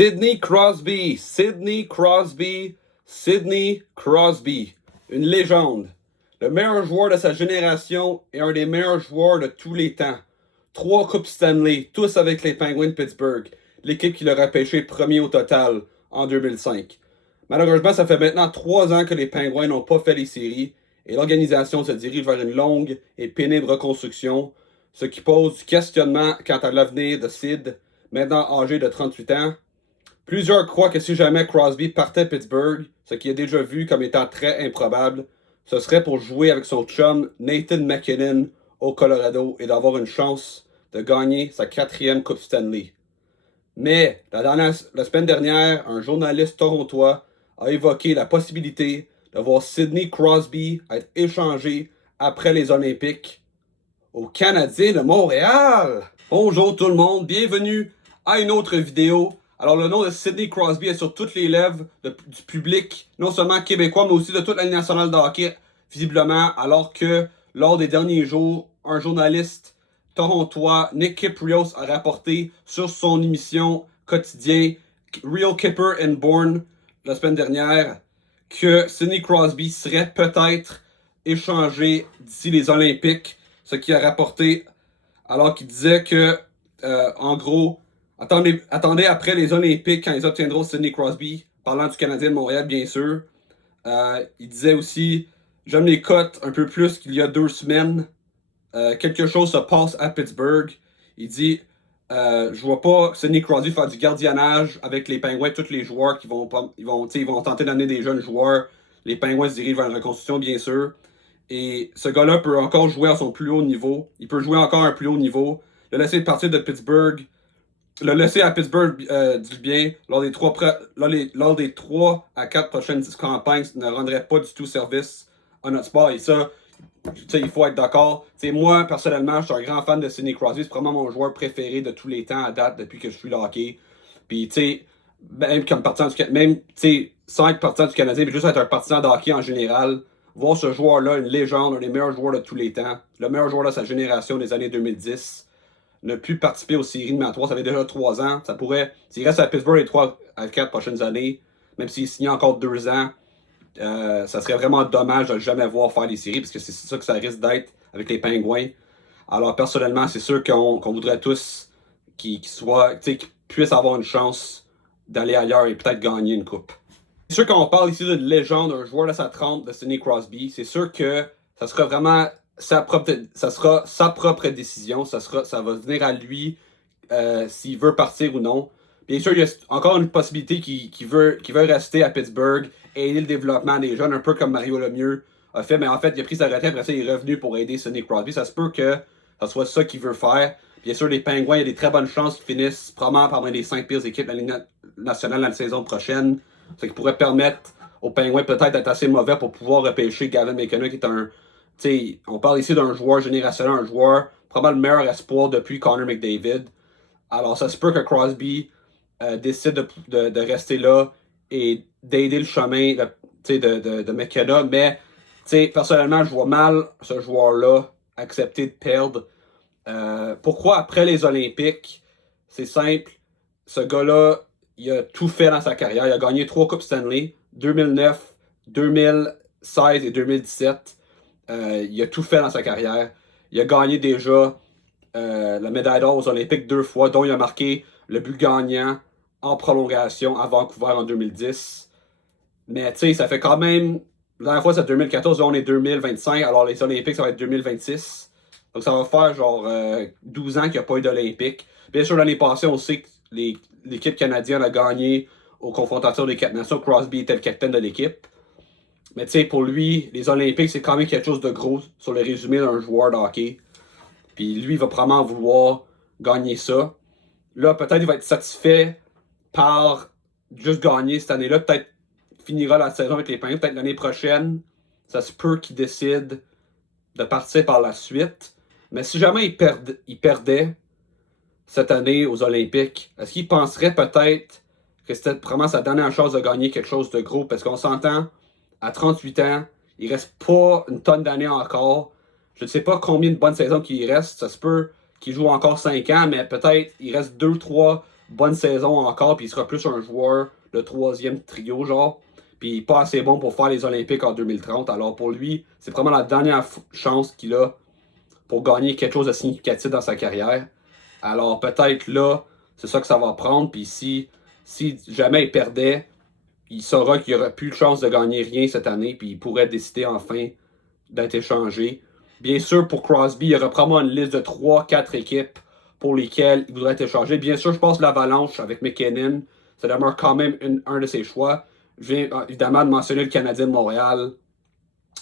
Sidney Crosby, Sidney Crosby, Sidney Crosby. Une légende. Le meilleur joueur de sa génération et un des meilleurs joueurs de tous les temps. 3 Coupes Stanley, tous avec les Penguins de Pittsburgh, l'équipe qui l'a repêché premier au total en 2005. Malheureusement, ça fait maintenant 3 ans que les Penguins n'ont pas fait les séries et l'organisation se dirige vers une longue et pénible reconstruction, ce qui pose du questionnement quant à l'avenir de Sid, maintenant âgé de 38 ans. Plusieurs croient que si jamais Crosby partait Pittsburgh, ce qui est déjà vu comme étant très improbable, ce serait pour jouer avec son chum Nathan MacKinnon au Colorado et d'avoir une chance de gagner sa 4e Coupe Stanley. Mais la semaine dernière, un journaliste torontois a évoqué la possibilité de voir Sidney Crosby être échangé après les Olympiques au Canadien de Montréal. Bonjour tout le monde, bienvenue à une autre vidéo. Alors le nom de Sidney Crosby est sur toutes les lèvres du public, non seulement québécois, mais aussi de toute la Ligue nationale de hockey, visiblement, alors que lors des derniers jours, un journaliste torontois, Nick Kypreos, a rapporté sur son émission quotidienne Real Kipper and Born la semaine dernière que Sidney Crosby serait peut-être échangé d'ici les Olympiques, ce qui a rapporté alors qu'il disait que, en gros, attendez après les Olympiques quand ils obtiendront Sidney Crosby, parlant du Canadien de Montréal, bien sûr. Il disait aussi, j'aime les cotes un peu plus qu'il y a 2 semaines. Quelque chose se passe à Pittsburgh. Il dit, je vois pas Sidney Crosby faire du gardiennage avec les Penguins, tous les joueurs qui vont tenter d'amener des jeunes joueurs. Les Penguins se dirigent vers une reconstruction, bien sûr. Et ce gars-là peut encore jouer à son plus haut niveau. Il peut jouer encore à un plus haut niveau. Le laisser partir de Pittsburgh. Le laisser à Pittsburgh du bien lors des 3 à 4 prochaines campagnes ne rendrait pas du tout service à notre sport. Et ça, il faut être d'accord. Moi, personnellement, je suis un grand fan de Sidney Crosby. C'est probablement mon joueur préféré de tous les temps à date depuis que je suis le hockey. Puis, même comme partisan sans être partisan du Canadien, mais juste être un partisan de hockey en général, voir ce joueur-là, une légende, un des meilleurs joueurs de tous les temps, le meilleur joueur de sa génération des années 2010, ne plus participer aux séries éliminatoires, ça fait déjà 3 ans. Ça pourrait, s'il reste à Pittsburgh les 3 à 4 prochaines années, même s'il signe encore 2 ans, ça serait vraiment dommage de ne jamais voir faire les séries, parce que c'est ça que ça risque d'être avec les Penguins. Alors, personnellement, c'est sûr qu'on voudrait tous qu'ils puissent avoir une chance d'aller ailleurs et peut-être gagner une coupe. C'est sûr qu'on parle ici d'une légende, un joueur de sa trempe de Sidney Crosby. C'est sûr que ça sera vraiment sa propre décision. Ça va venir à lui s'il veut partir ou non. Bien sûr, il y a encore une possibilité qu'il veut rester à Pittsburgh et aider le développement des jeunes, un peu comme Mario Lemieux a fait. Mais en fait, il a pris sa retraite, après ça, il est revenu pour aider Sidney Crosby. Ça se peut que ça soit ça qu'il veut faire. Bien sûr, les Penguins, il y a des très bonnes chances qu'ils finissent probablement parmi les 5 pires équipes de la Ligue nationale la saison prochaine. Ce qui pourrait permettre aux Penguins peut-être d'être assez mauvais pour pouvoir repêcher Gavin McKenna, qui est un... on parle ici d'un joueur générationnel, un joueur probablement le meilleur espoir depuis Connor McDavid. Alors, ça se peut que Crosby décide de rester là et d'aider le chemin de McKenna. Mais, personnellement, je vois mal ce joueur-là accepter de perdre. Pourquoi après les Olympiques? C'est simple. Ce gars-là, il a tout fait dans sa carrière. Il a gagné 3 Coupes Stanley, 2009, 2016 et 2017. Il a tout fait dans sa carrière. Il a gagné déjà la médaille d'or aux Olympiques 2 fois, dont il a marqué le but gagnant en prolongation à Vancouver en 2010. Mais ça fait quand même... La dernière fois, c'est 2014, là on est 2025, alors les Olympiques, ça va être 2026. Donc ça va faire genre 12 ans qu'il n'y a pas eu d'Olympiques. Bien sûr, l'année passée, on sait que l'équipe canadienne a gagné aux confrontations des 4 nations. Crosby était le capitaine de l'équipe. Mais pour lui, les Olympiques, c'est quand même quelque chose de gros sur le résumé d'un joueur de hockey. Puis lui, il va probablement vouloir gagner ça. Là, peut-être il va être satisfait par juste gagner cette année-là. Peut-être finira la saison avec les Penguins. Peut-être l'année prochaine, ça se peut qu'il décide de partir par la suite. Mais si jamais il perdait cette année aux Olympiques, est-ce qu'il penserait peut-être que c'était vraiment sa dernière chance de gagner quelque chose de gros? Parce qu'on s'entend, à 38 ans, il reste pas une tonne d'années encore. Je ne sais pas combien de bonnes saisons qu'il reste. Ça se peut qu'il joue encore 5 ans, mais peut-être il reste 2, 3 bonne saison encore, puis il sera plus un joueur de troisième trio, genre. Puis pas assez bon pour faire les Olympiques en 2030. Alors pour lui, c'est vraiment la dernière chance qu'il a pour gagner quelque chose de significatif dans sa carrière. Alors peut-être là, c'est ça que ça va prendre. Puis si jamais il perdait, il saura qu'il n'aura plus de chance de gagner rien cette année, puis il pourrait décider enfin d'être échangé. Bien sûr, pour Crosby, il y aura probablement une liste de 3-4 équipes pour lesquelles il voudrait être échangé. Bien sûr, je pense que l'Avalanche avec McKinnon, ça demeure quand même un de ses choix. Je viens évidemment de mentionner le Canadien de Montréal.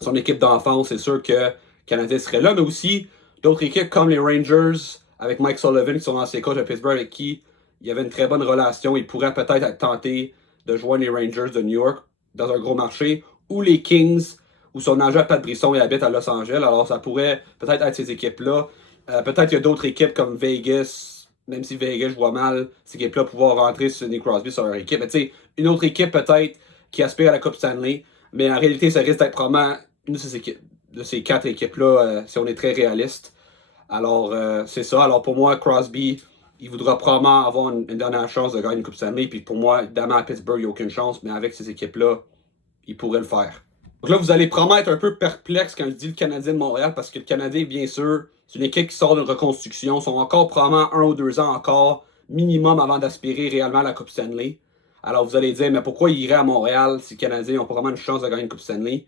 Son équipe d'enfance, c'est sûr que le Canadien serait là, mais aussi d'autres équipes comme les Rangers avec Mike Sullivan, qui sont anciens coachs de Pittsburgh, avec qui il y avait une très bonne relation. Il pourrait peut-être être tenté de joindre les Rangers de New York dans un gros marché, ou les Kings, où son agent Pat Brisson il habite à Los Angeles. Alors ça pourrait peut-être être ces équipes-là. Peut-être qu'il y a d'autres équipes comme Vegas, même si Vegas, je vois mal ces équipes-là pouvoir rentrer Sidney Crosby sur leur équipe. Mais tu sais, une autre équipe peut-être qui aspire à la Coupe Stanley, mais en réalité, ça risque d'être probablement une de ces 4 équipes-là, si on est très réaliste. Alors, c'est ça. Alors, pour moi, Crosby, il voudra probablement avoir une dernière chance de gagner une Coupe Stanley. Puis pour moi, évidemment, à Pittsburgh, il n'y a aucune chance, mais avec ces équipes-là, il pourrait le faire. Donc là, vous allez probablement être un peu perplexe quand je dis le Canadien de Montréal, parce que le Canadien, bien sûr, c'est une équipe qui sort d'une reconstruction. Ils sont encore probablement 1 ou 2 ans encore, minimum, avant d'aspirer réellement à la Coupe Stanley. Alors, vous allez dire, mais pourquoi il irait à Montréal si les Canadiens ont probablement une chance de gagner une Coupe Stanley?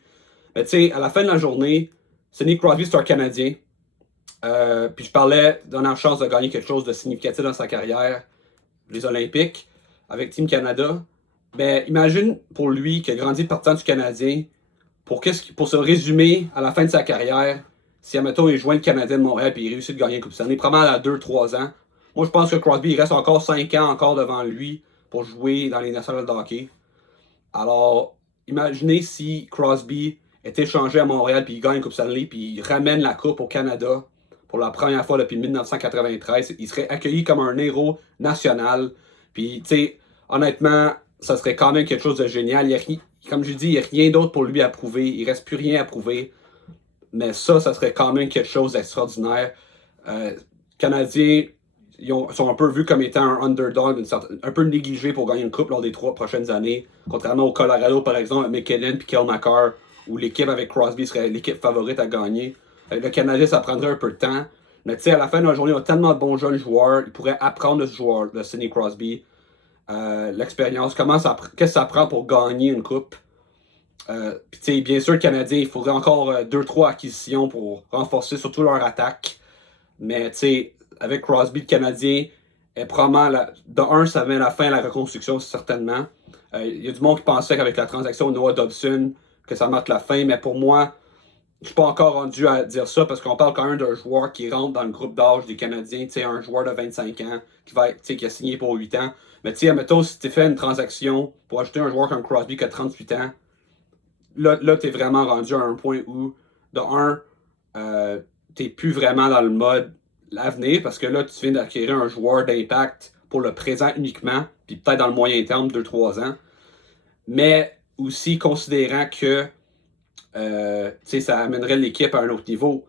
Mais tu sais, à la fin de la journée, Sidney Crosby, c'est un Canadien. Puis je parlais d'une chance de gagner quelque chose de significatif dans sa carrière, les Olympiques, avec Team Canada. Ben, imagine pour lui qui a grandi partant du Canadien, pour se résumer à la fin de sa carrière, si, admettons, il joint le Canadien de Montréal et il réussit de gagner une Coupe Stanley, probablement à 2-3 ans. Moi, je pense que Crosby, il reste encore 5 ans encore devant lui pour jouer dans les nationales de hockey. Alors, imaginez si Crosby est échangé à Montréal puis il gagne une Coupe Stanley puis il ramène la Coupe au Canada pour la première fois depuis 1993. Il serait accueilli comme un héros national. Puis, tu sais, honnêtement, ça serait quand même quelque chose de génial. Comme je dis, il n'y a rien d'autre pour lui à prouver. Il ne reste plus rien à prouver. Mais ça serait quand même quelque chose d'extraordinaire. Canadiens sont un peu vus comme étant un underdog, un peu négligé pour gagner une coupe lors des 3 prochaines années. Contrairement au Colorado, par exemple, avec McKinnon et Cale Makar, où l'équipe avec Crosby serait l'équipe favorite à gagner. Avec le Canadien, ça prendrait un peu de temps. Mais tu sais, à la fin de la journée, il y a tellement de bons jeunes joueurs. Ils pourraient apprendre de ce joueur, de Sidney Crosby. L'expérience, qu'est-ce que ça prend pour gagner une coupe. Puis tu sais, bien sûr, le Canadien, il faudrait encore 2-3 acquisitions pour renforcer surtout leur attaque. Mais tu sais, avec Crosby, le Canadien est probablement, ça met la fin à la reconstruction, certainement. Il y a du monde qui pensait qu'avec la transaction de Noah Dobson, que ça marque la fin, mais pour moi, je suis pas encore rendu à dire ça parce qu'on parle quand même d'un joueur qui rentre dans le groupe d'âge des Canadiens, un joueur de 25 ans qui a signé pour 8 ans. Mais tu sais, admettons, si tu fais une transaction pour acheter un joueur comme Crosby qui a 38 ans, là tu es vraiment rendu à un point où, de un, tu n'es plus vraiment dans le mode l'avenir parce que là, tu viens d'acquérir un joueur d'impact pour le présent uniquement, puis peut-être dans le moyen terme, 2-3 ans. Mais aussi considérant que ça amènerait l'équipe à un autre niveau.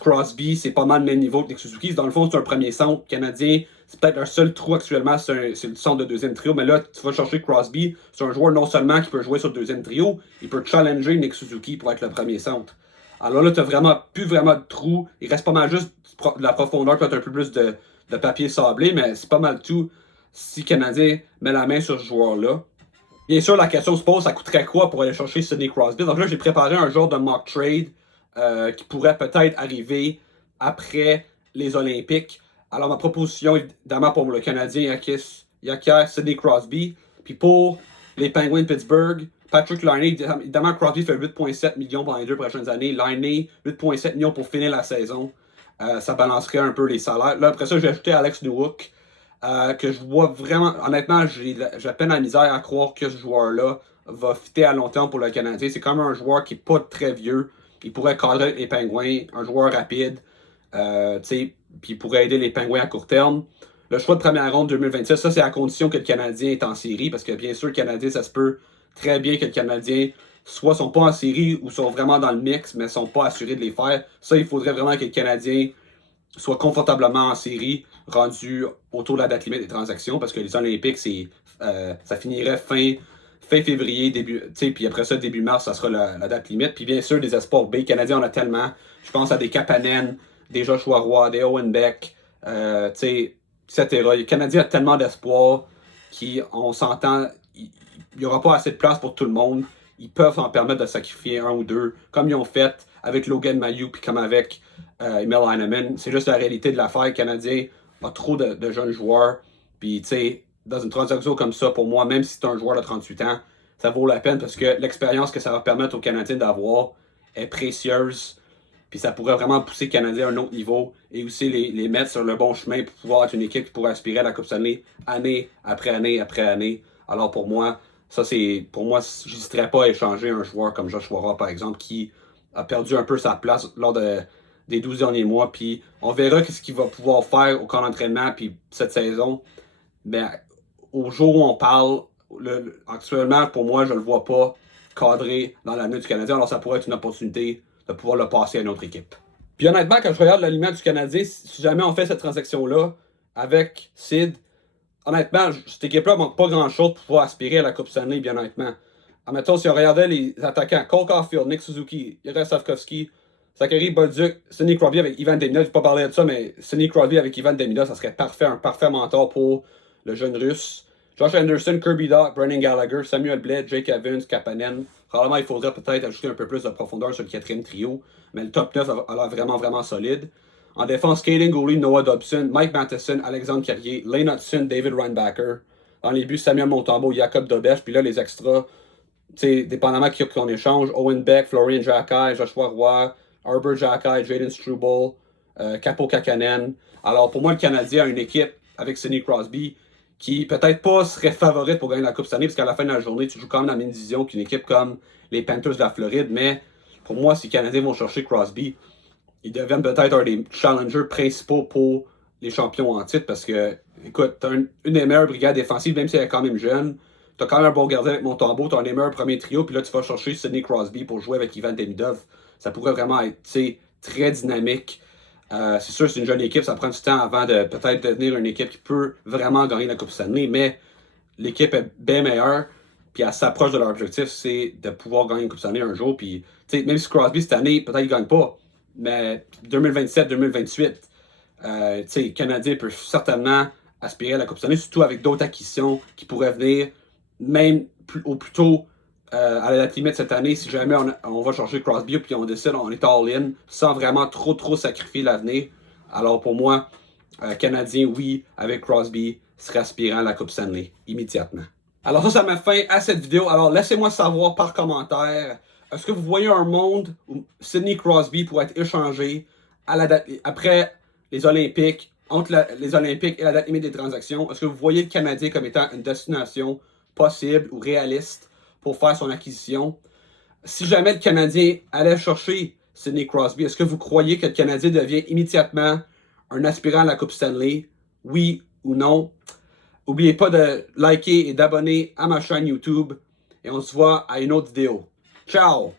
Crosby, c'est pas mal le même niveau que Nick Suzuki. Dans le fond, c'est un premier centre canadien. C'est peut-être un seul trou actuellement, c'est le centre de deuxième trio. Mais là, tu vas chercher Crosby. C'est un joueur non seulement qui peut jouer sur le deuxième trio, il peut challenger Nick Suzuki pour être le premier centre. Alors là, tu n'as plus vraiment de trou. Il reste pas mal juste de la profondeur, peut-être un peu plus de papier sablé, mais c'est pas mal tout si le Canadien met la main sur ce joueur-là. Bien sûr, la question se pose, ça coûterait quoi pour aller chercher Sidney Crosby? Donc là, j'ai préparé un genre de mock trade qui pourrait peut-être arriver après les Olympiques. Alors, ma proposition, évidemment, pour le Canadien, il acquiert Sidney Crosby. Puis pour les Penguins de Pittsburgh, Patrick Laine, évidemment, Crosby fait 8,7 millions pendant les 2 prochaines années. Laine, 8,7 millions pour finir la saison. Ça balancerait un peu les salaires. Là, après ça, j'ai ajouté Alex Newhook. Que je vois vraiment, honnêtement, j'ai à peine la misère à croire que ce joueur-là va fitter à long terme pour le Canadien. C'est quand même un joueur qui n'est pas très vieux. Il pourrait cadrer les Pingouins, un joueur rapide, puis il pourrait aider les Pingouins à court terme. Le choix de première ronde 2026, ça c'est à condition que le Canadien est en série, parce que bien sûr, le Canadien, ça se peut très bien que le Canadien soit sont pas en série ou sont vraiment dans le mix, mais sont pas assurés de les faire. Ça, il faudrait vraiment que le Canadien soit confortablement en série. rendu autour de la date limite des transactions parce que les Olympiques, ça finirait fin février, puis après ça, début mars, ça sera la date limite. Puis bien sûr, des espoirs B canadiens, on a tellement. Je pense à des Kapanen, des Joshua Roy, des Owen Beck, etc. Les Canadiens ont tellement d'espoir qu'on s'entend, il n'y aura pas assez de place pour tout le monde. Ils peuvent s'en permettre de sacrifier un ou deux, comme ils ont fait avec Logan Mailloux, puis comme avec Emil Heineman. C'est juste la réalité de l'affaire. Le Canadien a trop de jeunes joueurs. Puis, tu sais, dans une transaction comme ça, pour moi, même si c'est un joueur de 38 ans, ça vaut la peine parce que l'expérience que ça va permettre aux Canadiens d'avoir est précieuse. Puis ça pourrait vraiment pousser les Canadiens à un autre niveau et aussi les mettre sur le bon chemin pour pouvoir être une équipe qui pourrait aspirer à la Coupe Stanley année après année après année. Alors pour moi, j'hésiterais pas à échanger un joueur comme Joshua Roy, par exemple, qui a perdu un peu sa place lors des 12 derniers mois. Puis on verra ce qu'il va pouvoir faire au camp d'entraînement puis cette saison. Mais au jour où on parle, actuellement, pour moi, je ne le vois pas cadré dans l'avenir du Canadien. Alors ça pourrait être une opportunité de pouvoir le passer à une autre équipe. Puis honnêtement, quand je regarde l'alignement du Canadien, si jamais on fait cette transaction-là avec Sid, honnêtement, cette équipe-là manque pas grand-chose pour pouvoir aspirer à la Coupe Stanley, bien honnêtement. Admettons, si on regardait les attaquants, Cole Caulfield, Nick Suzuki, Juraj Slavkovski, Zachary Bolduc, Sidney Crosby avec Ivan Demina, je ne vais pas parler de ça, mais Sidney Crosby avec Ivan Demina, ça serait parfait, un parfait mentor pour le jeune russe. Josh Anderson, Kirby Dach, Brendan Gallagher, Samuel Blais, Jake Evans, Kapanen. Probablement, il faudrait peut-être ajouter un peu plus de profondeur sur le quatrième trio, mais le top 9 a l'air vraiment, vraiment solide. En défense, Kaden Gooley, Noah Dobson, Mike Matheson, Alexandre Carrier, Lane Hudson, David Reinbacher. Dans les buts, Samuel Montembeault, Jacob Dobesch. Puis là, les extras, dépendamment qui qu'on échange, Owen Beck, Florian Jacquet, Joshua Roy, Arbor Jacquet, Jaden Struble, Capo Kakanen. Alors pour moi, le Canadien a une équipe avec Sidney Crosby qui peut-être pas serait favorite pour gagner la Coupe Stanley, parce qu'à la fin de la journée, tu joues quand même dans la même division qu'une équipe comme les Panthers de la Floride. Mais pour moi, si les Canadiens vont chercher Crosby, ils deviennent peut-être un des challengers principaux pour les champions en titre, parce que, écoute, t'as une des meilleures brigades défensives, même si elle est quand même jeune. T'as quand même un bon gardien avec Montembeault, t'as un des meilleurs premiers trios, puis là, tu vas chercher Sidney Crosby pour jouer avec Ivan Demidov. Ça pourrait vraiment être, très dynamique. C'est sûr, c'est une jeune équipe, ça prend du temps avant de peut-être devenir une équipe qui peut vraiment gagner la Coupe Stanley, mais l'équipe est bien meilleure, puis elle s'approche de leur objectif, c'est de pouvoir gagner une Coupe Stanley un jour. Puis, même si Crosby cette année, peut-être il ne gagne pas, mais 2027-2028, les Canadiens peuvent certainement aspirer à la Coupe Stanley, surtout avec d'autres acquisitions qui pourraient venir, même au plus tôt à la date limite cette année, si jamais on va changer Crosby puis on décide, on est all-in, sans vraiment trop sacrifier l'avenir. Alors pour moi, Canadien, oui, avec Crosby, serait aspirant à la Coupe Stanley immédiatement. Alors ça met fin à cette vidéo. Alors laissez-moi savoir par commentaire, est-ce que vous voyez un monde où Sidney Crosby pourrait être échangé à la date, après les Olympiques, entre les Olympiques et la date limite des transactions? Est-ce que vous voyez le Canadien comme étant une destination possible ou réaliste pour faire son acquisition? Si jamais le Canadien allait chercher Sidney Crosby, est-ce que vous croyez que le Canadien devient immédiatement un aspirant à la Coupe Stanley? Oui ou non? N'oubliez pas de liker et d'abonner à ma chaîne YouTube. Et on se voit à une autre vidéo. Ciao!